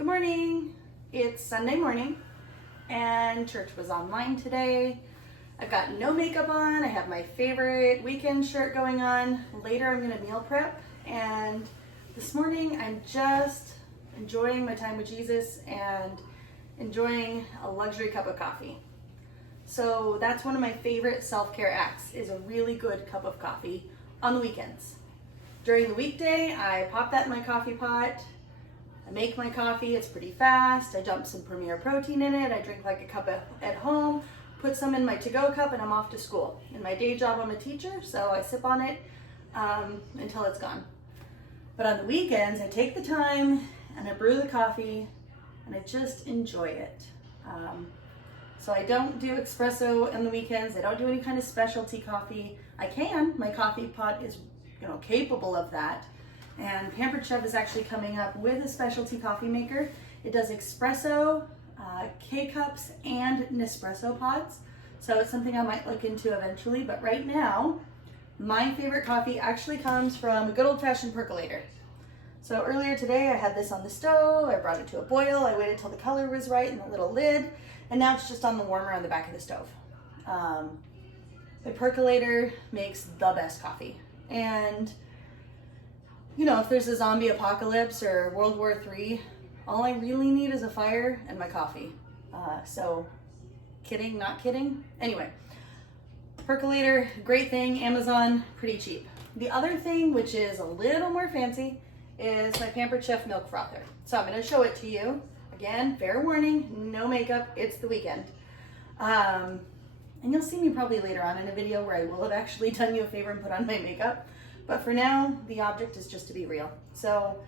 Good morning. It's Sunday morning and church was online today. I've got no makeup on. I have my favorite weekend shirt going on. Later I'm gonna meal prep, and this morning I'm just enjoying my time with Jesus and enjoying a luxury cup of coffee. So that's one of my favorite self-care acts, is a really good cup of coffee on the weekends. During the weekday, I pop that in my coffee pot. I make my coffee, it's pretty fast. I dump some Premier Protein in it. I drink like a cup at home, put some in my to-go cup, and I'm off to school. In my day job, I'm a teacher, so I sip on it until it's gone. But on the weekends, I take the time and I brew the coffee and I just enjoy it. So I don't do espresso on the weekends. I don't do any kind of specialty coffee. I can, my coffee pot is capable of that. And Pampered Chef is actually coming up with a specialty coffee maker. It does espresso, K-cups, and Nespresso pods. So it's something I might look into eventually. But right now, my favorite coffee actually comes from a good old-fashioned percolator. So earlier today, I had this on the stove. I brought it to a boil. I waited till the color was right in the little lid. And now it's just on the warmer on the back of the stove. The percolator makes the best coffee. And if there's a zombie apocalypse or World War III, all I really need is a fire and my coffee. So kidding, not kidding. Anyway, percolator, great thing. Amazon, pretty cheap. The other thing, which is a little more fancy, is my Pampered Chef milk frother. So I'm going to show it to you. Again, fair warning, no makeup, it's the weekend. And you'll see me probably later on in a video where I will have actually done you a favor and put on my makeup. But for now, the object is just to be real. So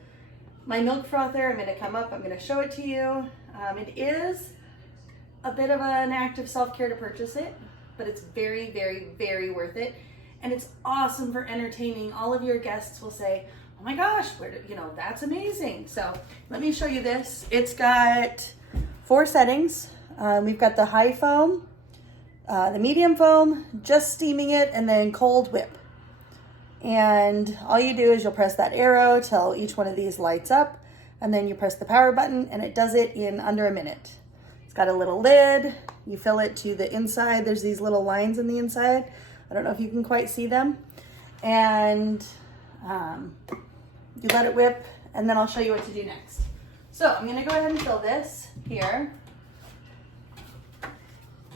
my milk frother, I'm going to come up, I'm going to show it to you. It is a bit of an act of self-care to purchase it, but it's very, very, very worth it. And it's awesome for entertaining. All of your guests will say, oh my gosh, that's amazing. So let me show you this. It's got 4 settings. We've got the high foam, the medium foam, just steaming it, and then cold whip. And all you do is you'll press that arrow till each one of these lights up, and then you press the power button and it does it in under a minute. It's got a little lid. You fill it to the inside. There's these little lines in the inside. I don't know if you can quite see them. And you let it whip, and then I'll show you what to do next. So I'm gonna go ahead and fill this here.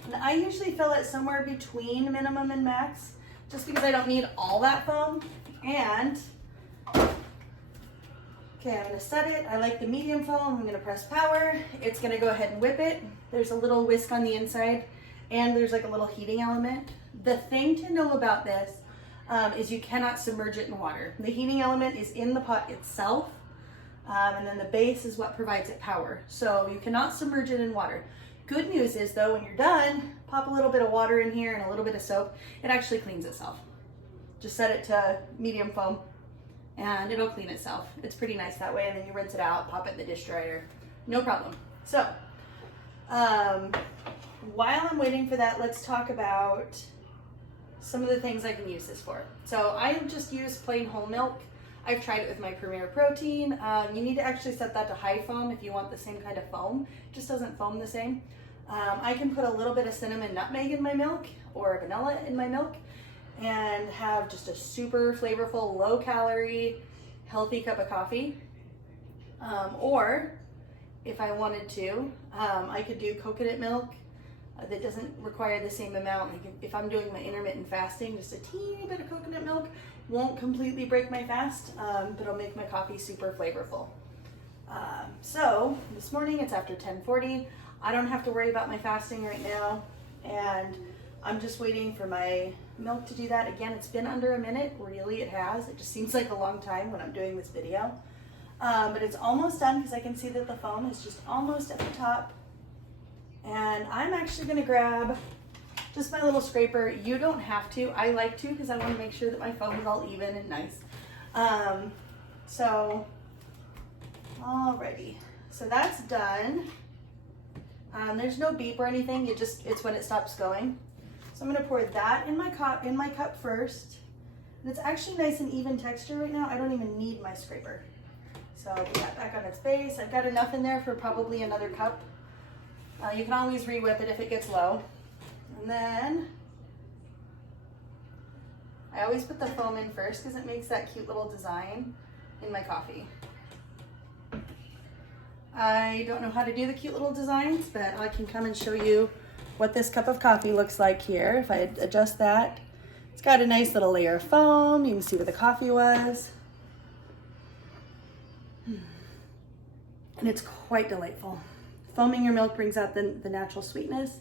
And I usually fill it somewhere between minimum and max, just because I don't need all that foam. And, okay, I'm gonna set it. I like the medium foam. I'm gonna press power. It's gonna go ahead and whip it. There's a little whisk on the inside, and there's like a little heating element. The thing to know about this is you cannot submerge it in water. The heating element is in the pot itself, and then the base is what provides it power. So you cannot submerge it in water. Good news is though, when you're done, pop a little bit of water in here and a little bit of soap. It actually cleans itself. Just set it to medium foam and it'll clean itself. It's pretty nice that way, and then you rinse it out, pop it in the dish dryer. No problem. So, while I'm waiting for that, let's talk about some of the things I can use this for. So I just use plain whole milk. I've tried it with my Premier Protein. You need to actually set that to high foam if you want the same kind of foam. It just doesn't foam the same. I can put a little bit of cinnamon nutmeg in my milk or vanilla in my milk and have just a super flavorful, low calorie, healthy cup of coffee. Or if I wanted to, I could do coconut milk. That doesn't require the same amount. If I'm doing my intermittent fasting, just a teeny bit of coconut milk won't completely break my fast, but it'll make my coffee super flavorful. So this morning it's after 10:40. I don't have to worry about my fasting right now, and I'm just waiting for my milk to do that. Again, it's been under a minute. Really, it has. It just seems like a long time when I'm doing this video. But it's almost done because I can see that the foam is just almost at the top. And I'm actually gonna grab just my little scraper. You don't have to. I like to because I want to make sure that my foam is all even and nice. So, alrighty. So that's done. There's no beep or anything. It's when it stops going. So I'm gonna pour that in my cup first. And it's actually nice and even texture right now. I don't even need my scraper. So put that back on its base. I've got enough in there for probably another cup. You can always re-whip it if it gets low. And then I always put the foam in first because it makes that cute little design in my coffee. I don't know how to do the cute little designs, but I can come and show you what this cup of coffee looks like here. If I adjust that, it's got a nice little layer of foam. You can see where the coffee was. And it's quite delightful. Foaming your milk brings out the natural sweetness.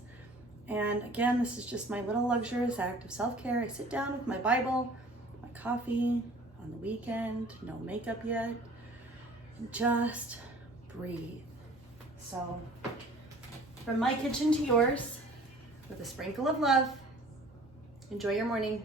And again, this is just my little luxurious act of self-care. I sit down with my Bible, my coffee on the weekend, no makeup yet, and just breathe. So from my kitchen to yours, with a sprinkle of love, enjoy your morning.